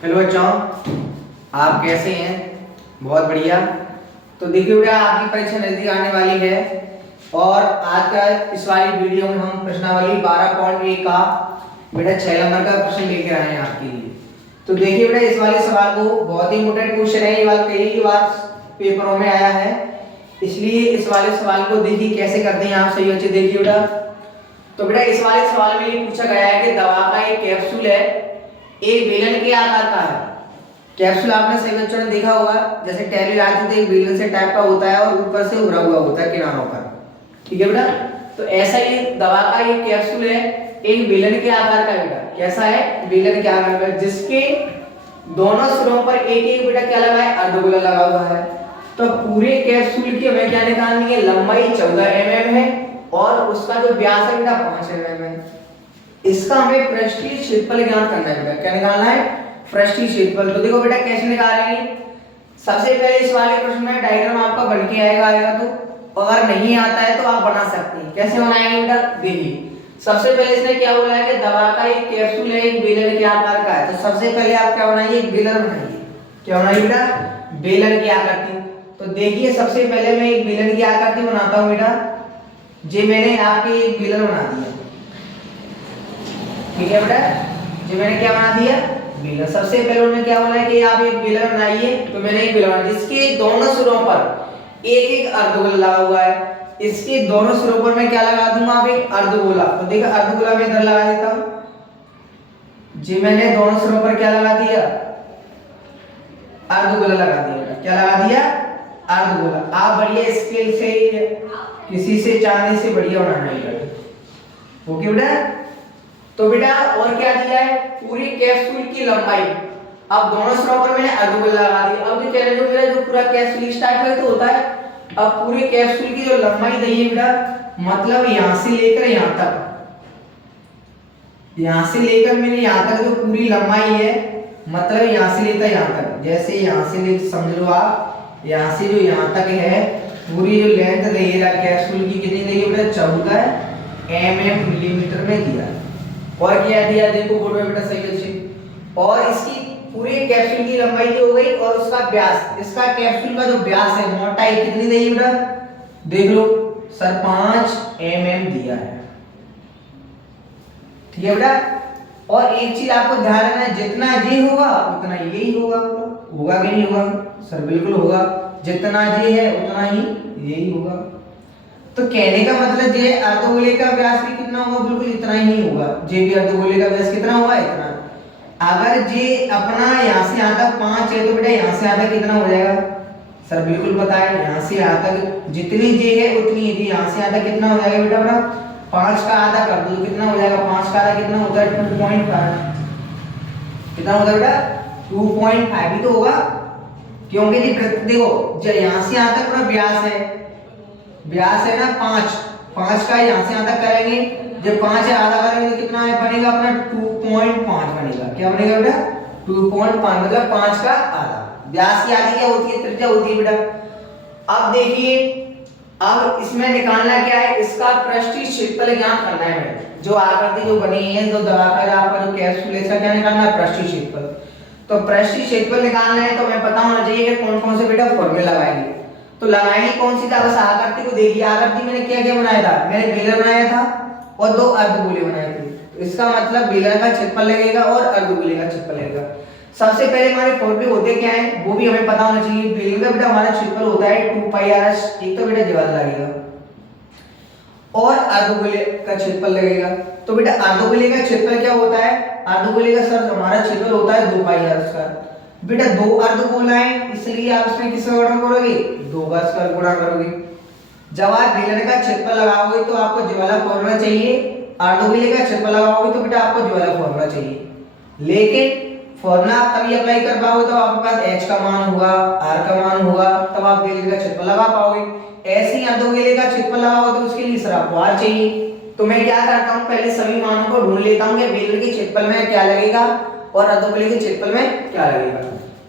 Hello बच्चों, आप कैसे हैं? बहुत बढ़िया। तो देखिए बेटा, आपकी परीक्षा नजदीक आने वाली है और आज का इस वाली वीडियो में हम प्रश्नावली 12.1 का बेटा 6 नंबर का प्रश्न लेकर आए हैं आपके लिए। तो देखिए बेटा, इस वाले सवाल को बहुत ही इंपॉर्टेंट क्वेश्चन है, ये वाला कई बार पेपरों में आया है, इसलिए इस वाले सवाल को देखिए कैसे करते हैं आप। सही बच्चे देखिए बेटा। तो बेटा इस वाले सवाल में ये पूछा गया है कि दवा का एक कैप्सूल है, एक बेलन के आकार का है। कैप्सूल आपने सही बच्चों ने देखा होगा, जैसे टेलीराज एक बेलन से टाइप का होता है और ऊपर से उभरा हुआ होता है किनारों पर। ठीक है बेटा। तो ऐसा ही दवा का एक कैप्सूल है, एक बेलन के आकार का बेटा। कैसा है? बेलन के आकार का, जिसके दोनों सिरों पर एक एक बेटा क्या लगा है? अर्धगोला लगा हुआ है। तो पूरे कैप्सूल की हमें क्या निकालनी है? लंबाई 14 mm है और उसका जो व्यास है बेटा 5 mm है। इसका हमें पृष्ठीय क्षेत्रफल ज्ञात करना है बेटा। क्या निकालना है? पृष्ठीय क्षेत्रफल। तो देखो बेटा कैसे निकालेंगे। सबसे पहले इस वाले प्रश्न में डायग्राम आपका बन के आएगा तो, अगर नहीं आता है तो आप बना सकते हैं। कैसे बनाएंगे बेटा? देखिए, सबसे पहले इसने क्या बोला है कि दवा का एक कैप्सूल है, एक बेलन के आकार का है। तो सबसे पहले आप क्या बनाइए? एक बेलन बनाइए। क्या बनाइए बेटा? बेलन की आकृति। तो देखिए सबसे पहले मैं एक बेलन की आकृति बनाता हूं बेटा। जी मैंने आपकी एक बेलन बना दिया। ठीक है बेटा, जो मैंने क्या बना दिया? बेलन। सबसे पहले उन्होंने क्या बोला है कि आप एक बेलन बनाइए। तो मैंने एक बेलन बनाया जिसके दोनों सिरों पर एक एक अर्धगोला लगा हुआ है। इसके दोनों सिरों पर मैं क्या लगा दूंगा? आप एक अर्धगोला। तो देखो अर्धगोला मैं इधर लगा देता हूं। जी मैंने दोनों सिरों पर क्या लगा दिया? अर्धगोला लगा दिया। क्या लगा दिया? अर्धगोला। आप बढ़िया स्केल से किसी से चांदी से बढ़िया बनाना है। ओके बेटा। तो बेटा और क्या दिया है? पूरी कैप्सूल की लंबाई। अब दोनों सिरों पर मैंने अर्धगोला लगा दिया। अब ये कह रहे जो मेरा जो पूरा कैप्सूल स्टार्ट है तो होता है। अब पूरे कैप्सूल की जो लंबाई दी है बेटा, मतलब यहां से लेकर यहां तक, यहां से लेकर मैंने यहां तक जो पूरी लंबाई है, मतलब यहां से लेकर यहां तक, जैसे यहां से ले समझ लो आप, यहां से जो यहां तक है पूरी जो लेंथ दी है कैप्सूल की कितनी दी है बेटा? 14 mm मिलीमीटर में दिया। और क्या दिया? देखो बोर्ड में बेटा सही से। और इसकी पूरे कैप्सूल की लंबाई जो हो गई और उसका व्यास, इसका कैप्सूल का जो व्यास है, मोटाई कितनी दी है बेटा? देख लो सर, 5 mm दिया है। ठीक है बेटा। और एक चीज आपको ध्यान रखना है, जितना ये होगा उतना यही होगा। होगा कि नहीं होगा? सर बिल्कुल होगा। जितना ये है उतना ही यही होगा। तो कहने का मतलब ये अर्धगोले का व्यास भी कितना होगा? बिल्कुल इतना ही होगा। जे भी अर्धगोले का व्यास कितना होगा? इतना। अगर जे अपना यहाँ से यहाँ तक 5 है तो बेटा यहाँ से यहाँ तक कितना हो जाएगा? सर बिल्कुल बताएं, यहाँ से यहाँ तक जितनी जे है उतनी ही, यहाँ से यहाँ तक कितना हो जाएगा बेटा? अपना 5 का आधा कर दो तो कितना हो जाएगा? 5 का आधा कितना होता है? 2.5। कितना होता है बेटा? 2.5 ही तो होगा, क्योंकि जी देखो जब यहाँ से यहाँ तक पूरा व्यास है, व्यास है ना 5 का यहाँ से यहाँ तक करेंगे, जब 5 है आधा करेंगे तो कितना है बनेगा अपना? 2.5 बनेगा। क्या बनेगा बेटा? 2.5 मतलब 5 का आधा। व्यास की आधी क्या होती है? त्रिज्या होती है बेटा। अब देखिए, अब इसमें निकालना क्या है? इसका पृष्ठीय क्षेत्रफल ज्ञात करना है बेटा। जो आकृति जो बनी है, जो दवा का आपका जो कैप्सूल है, इसका क्या निकालना है? पृष्ठीय क्षेत्रफल। तो पृष्ठीय क्षेत्रफल निकालना है तो हमें पता होना चाहिए कि कौन कौन से बेटा फॉर्मूले लगाएंगे। तो लगाएंगे कौन सी था? बस आकृति को देखिए। आकृति मैंने क्या क्या बनाया था? मैंने बेलन बनाया था और 2 अर्धगोले बनाए थे। तो इसका मतलब बेलन का क्षेत्रफल लगेगा और अर्धगोले का क्षेत्रफल लगेगा। सबसे पहले हमारे फॉर्मूले होते क्या हैं वो भी हमें पता होना चाहिए। बेलन का बेटा हमारा क्षेत्रफल होता है 2πr। एक तो बेटा ज्यादा लगेगा और अर्धगोले का क्षेत्रफल लगेगा। तो बेटा अर्धगोले का क्षेत्रफल क्या होता है? अर्धगोले का सर हमारा क्षेत्रफल होता है 2πr स्क्वायर। बेटा 2 अर्धगोला है, इसलिए आप इसमें किससे गुणा करोगे? 2 का स्क्वायर गुणा करोगे। जब आप बेलन का क्षेत्रफल लगाओगे तो आपको जो वाला फॉर्मूला चाहिए, अर्धगोले का क्षेत्रफल लगाओगे तो बेटा आपको जो वाला फॉर्मूला चाहिए। लेकिन फॉर्मूला आप तभी अप्लाई कर पाओगे तो आपके पास h का मान होगा, r का मान होगा, तब आप बेलन का क्षेत्रफल लगा पाओगे। ऐसे ही अर्धगोले का क्षेत्रफल लगाओगे तो उसके लिए सर आपको r चाहिए। तो मैं क्या करता हूँ, पहले सभी मानों को ढूंढ लेता हूँ कि बेलन के क्षेत्रफल में क्या लगेगा और अर्धगोले के क्षेत्रफल में क्या लगेगा।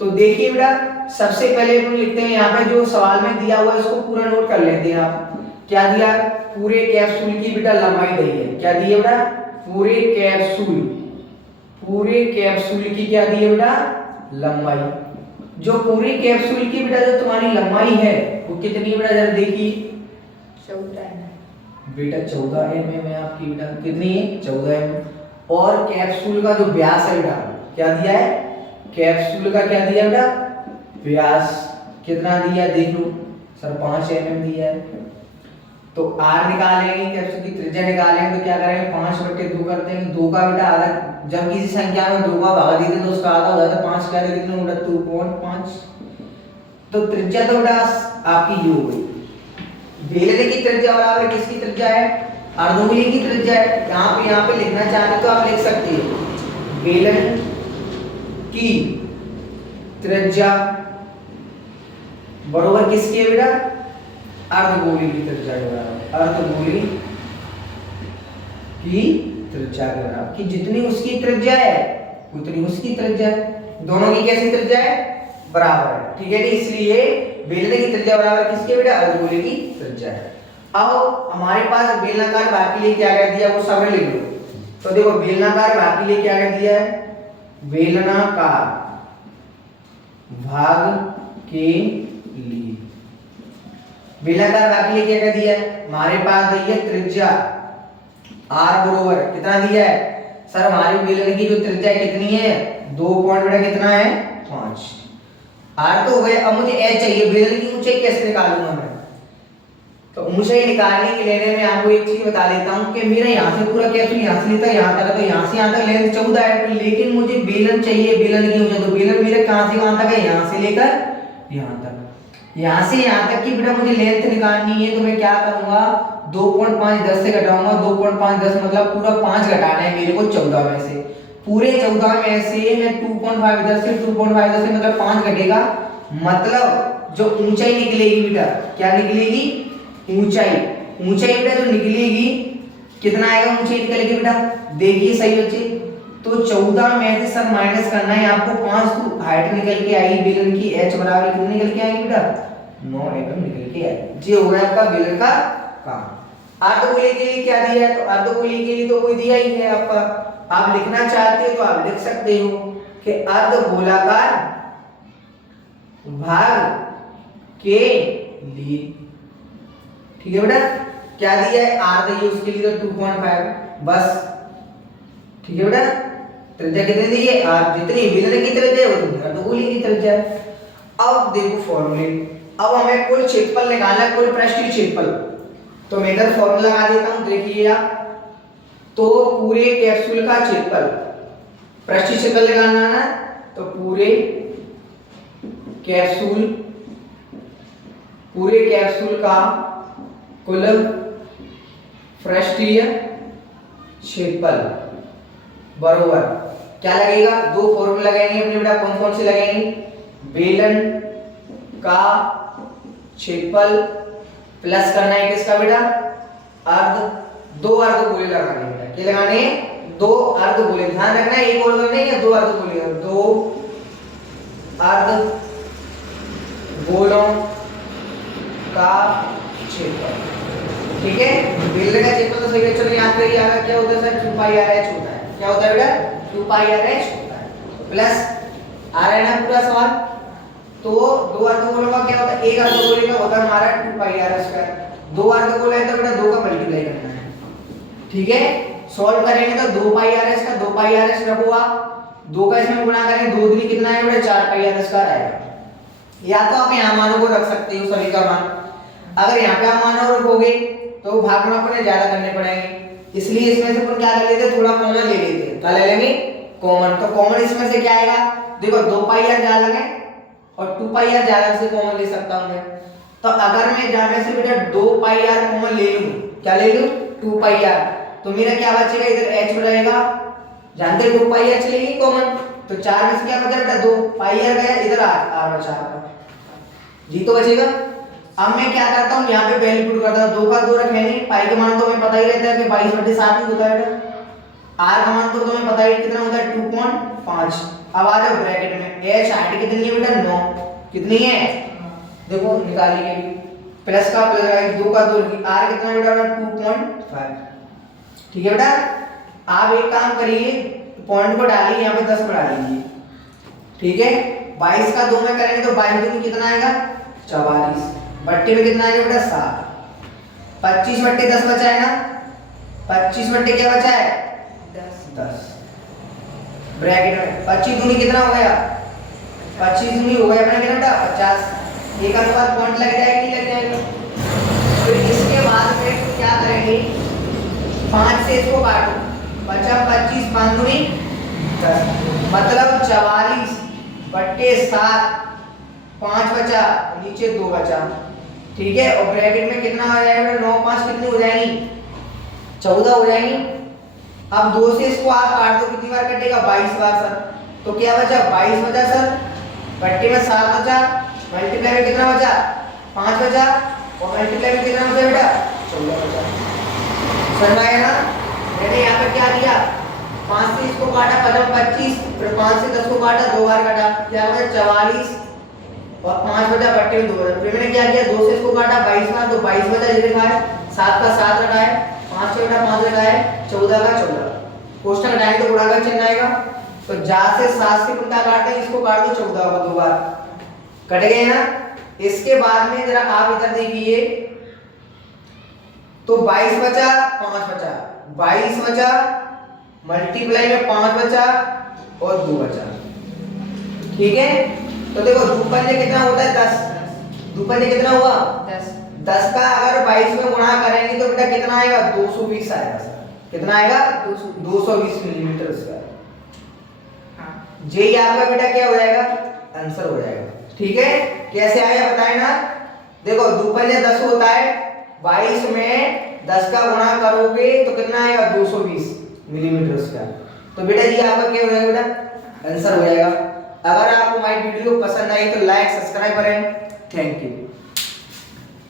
तो देखिए बेटा, सबसे पहले हम लिखते हैं यहाँ पे जो सवाल में दिया हुआ है इसको पूरा नोट कर लेते हैं आप। क्या दिया? पूरे कैप्सूल की बेटा लंबाई दी है। क्या दी है बेटा? पूरे कैप्सूल पूरे कैप्सूल की क्या दी है बेटा, लंबाई। जो पूरी कैप्सूल की बेटा जो तुम्हारी लंबाई है वो कितनी है बेटा, जरा देखिए। 14 बेटा 14 mm है आपकी बेटा, कितनी है 14 mm। और कैप्सूल का जो व्यास है बेटा क्या दिया है, कैप्सूल का क्या दिया बेटा, व्यास कितना दिया है देख लो सर, 5 mm दिया है। तो r निकालेंगे, कैप्सूल की त्रिज्या निकालेंगे तो क्या करेंगे, 5/2 करते हैं। 2 का बेटा आधा, जब किसी संख्या में 2 का भाग देते तो उसका आधा हो जाता है, 5 का कितने बेटा 2.5। तो त्रिज्या तो बेटा आपकी ये हो गई। बेलने की त्रिज्या बराबर किसकी त्रिज्या है, अर्धगोले की त्रिज्या है। यहाँ पे लिखना चाहते तो आप लिख सकते हो बेलन की त्रिज्या बराबर किसकी है बेटा, अर्धगोले की त्रिज्या के बराबर, अर्धगोले की त्रिज्या के बराबर, कि जितनी उसकी त्रिज्या है उतनी उसकी त्रिज्या है। दोनों की कैसी त्रिज्या है, बराबर है। ठीक है, इसलिए बेलने की त्रिज्या बराबर किसके बेटा, अर्धगोले की त्रिज्या है। अब हमारे पास बेलनाकार भाग के लिए क्या क्या दिया वो सब लिख लो। तो देखो बेलनाकार भाग के लिए क्या क्या दिया है, बेलनाकार भाग के लिए, बेलनाकार भाग के लिए क्या क्या दिया है, हमारे पास दी है त्रिज्या r बराबर कितना दिया है सर, हमारी बेलन की जो त्रिज्या कितनी है 2 पॉइंट बेटा कितना है 5। r तो हो गया। अब मुझे h चाहिए, बेलन की ऊंचाई कैसे निकालूंगा मैं, तो ऊंचाई निकालने के लेने में आपको एक चीज बता देता हूं कि मेरा यहां से पूरा कैप्सूल यहां से लेता है यहां तक, तो यहां से यहां तक लेंथ 14 है, तो लेकिन मुझे बेलन चाहिए, बेलन की ऊंचाई, तो बेलन मेरे कहां से कहां तक है, यहां से लेकर यहां तक। यहां से यहां तक की बेटा मुझे लेंथ निकालनी है, तो मैं क्या करूंगा 2.5 10 से घटाऊंगा, 2.5 10 मतलब पूरा 5 घटाना है मेरे को 14 में से। पूरे 14 में से मैं 2.5 इधर से 2.5 इधर से मतलब 5 घटेगा, मतलब जो ऊंचाई निकलेगी बेटा क्या निकलेगी, ऊंचाई, ऊंचाई बेटा जो निकलेगी कितना आएगा, ऊंचाई निकलेगी बेटा देखिए सही बच्चे। तो 14 में से सर माइनस करना है आपको 5, तो हाइट निकल के आई बेलन की h बराबर कितनी निकल के आएगी बेटा 9 mm निकल के आएगी। ये हो गया आपका बेलन का काम। अर्धगोले के लिए क्या दिया है, तो अर्धगोले के लिए तो कोई दिया ही है आपका, आप लिखना चाहते हो तो आप लिख सकते हो कि अर्धगोलाकार भाग के लिए। ठीक है बेटा, क्या दिया है r दी है उसके लिए तो 2.5 बस। ठीक है बेटा, त्रिज्या कितनी दी है r, जितनी बेलन की त्रिज्या है उतनी अर्धगोले की त्रिज्या है। अब देखो फॉर्मूले, अब हमें कुल क्षेत्रफल निकालना है, कुल पृष्ठीय क्षेत्रफल, तो मैं इधर फॉर्मूला लगा देता हूं देखिए आप। तो पूरे कैप्सूल का क्षेत्रफल, पृष्ठीय क्षेत्रफल निकालना है तो पूरे कैप्सूल का कुल पृष्ठीय क्षेत्रफल बराबर क्या लगेगा, दो फॉर्मूला लगाएंगे अपने बेटा, कौन कौन से लगाएंगे, बेलन का क्षेत्रफल प्लस करना है किसका बेटा, दो अर्धगोले लगाने हैं बेटा, क्या लगाने हैं, दो अर्धगोले, ध्यान रखना है एक और नहीं है, दो अर्धगोले, दो अर्धगोलों का क्षेत्रफल। ठीक है, बेलन का क्षेत्रफल तो सही चलो याद करिए, आगे क्या होता है सर 2 पाई r h होता है, क्या होता है बेटा 2 पाई r h होता है, प्लस आ रहा है ना पूरा सवाल। तो दो अर्धगोलों का क्या होता है, एक अर्धगोले का होता है हमारा 2 पाई r स्क्वायर, दो अर्धगोले है तो बेटा 2 का मल्टीप्लाई करना है। ठीक है, सॉल्व करेंगे तो 2 पाई r का 2 पाई r रखोगा, 2 का इसमें गुणा करेंगे 2 दूनी कितना है बेटा 4 पाई r स्क्वायर आएगा। या तो आप यहां मानों को रख सकते हो सभी का मान, अगर यहां पे आप मानों रखोगे तो भाग में अपने ज्यादा करने पड़ेंगे, इसलिए इसमें से अपन क्या कर लेते हैं, थोड़ा कॉमन ले लेते हैं, क्या ले लेंगे कॉमन। तो कॉमन इसमें से क्या आएगा, देखो 2 पाई r ज्यादा है और 2 पाई r ज्यादा से कॉमन ले सकता हूं मैं, तो अगर मैं ज्यादा से बेटा 2 पाई r कॉमन ले लूं, क्या ले लूं 2 पाई r, तो मेरा क्या बचेगा, इधर h बचेगा, जानते हो 2 पाई r चलेगी कॉमन, तो 4 में से क्या बचा बेटा 2 पाई r गया, इधर r बचा आपका, जी तो बचेगा। अब मैं क्या करता हूं, यहाँ पे वैल्यू पुट करता हूं, 2 का 2 रखेंगे, पाई का मान तो हमें पता ही रहता है कि 22/7 ही होता है बेटा, r का मान तो तुम्हें पता ही कितना होता है 2.5। अब आ जाओ ब्रैकेट में, h हाइट कितनी है बेटा 9, कितनी है देखो निकालिए, प्लस का प्लस आएगा, 2 का 2, r कितना बेटा 2.5। ठीक है बेटा, आप एक काम करिए पॉइंट को डालिए, यहाँ पे 10 बढ़ा लीजिए, ठीक है। 22 का 2 में करेंगे तो 22 दूनी कितना आएगा 44, बट्टे में कितना आएगा बेटा 7, 25 बट्टे 10 बचा है ना, 25 बट्टे क्या बचा है 10 ब्रैकेट में 25 दूनी कितना हो गया 25 दूनी हो गया अपना कितना बेटा 50, एक अनुपात पॉइंट लग जाएगा नहीं लग जाएगा। फिर इसके बाद में क्या करेंगे 5 से इसको काटो, बचा 25, 5 दूनी 10, मतलब 44 बट्टे 7, 5 बचा नीचे 2 बचा, ठीक है। और ब्रैकेट में कितना आ जाएगा 9 5 कितनी हो जाएगी 14 हो जाएगी। अब 2 से इसको आप काट दो, कितनी बार कटेगा 22 बार सर, तो क्या बचा 22 बचा सर, बट्टे में 7 बचा, मल्टीप्लाई में कितना बचा 5 बचा, और मल्टीप्लाई में कितना बचा बेटा 14 बचा। समझ में आया ना। मैंने यहाँ पे क्या दिया 5 से इसको काटा कदम 25, फिर 5 से 10 को काटा 2 बार काटा, क्या बचा 44 और 5 बचा बट्टे में 2 बचा। फिर मैंने क्या किया 2 से इसको काटा 22 बार, तो 22 बचा ये लिखा है, 7 का 7 रखा है, 5 से बेटा 5 रखा है, 14 का 14, कोष्ठक हटाएंगे तो गुणा का चिन्ह आएगा, तो जा से 7 से उल्टा काटते हैं, इसको काट दो 14 को 2 बार, कट गए ना। इसके बाद में जरा आप इधर देखिए, तो 22 बचा 5 बचा, 22 बचा मल्टीप्लाई में 5 बचा और 2 बचा, ठीक है। तो देखो 2 पंजे कितना होता है 10, 2 पंजे कितना हुआ 10 का अगर 22 में गुणा करेंगे तो बेटा कितना आएगा 220 आएगा सर, कितना आएगा 220 मिलीमीटर स्क्वायर। जे आपका बेटा क्या हो जाएगा आंसर हो जाएगा, ठीक है। कैसे आया बताए ना, देखो 2 पंजे 10 होता है, 22 में 10 का गुणा करोगे तो कितना आएगा 220 मिलीमीटर स्क्वायर, तो बेटा जी आपका क्या हो जाएगा बेटा आंसर हो जाएगा। अगर आपको हमारी वीडियो पसंद आई तो लाइक सब्सक्राइब करें, थैंक यू।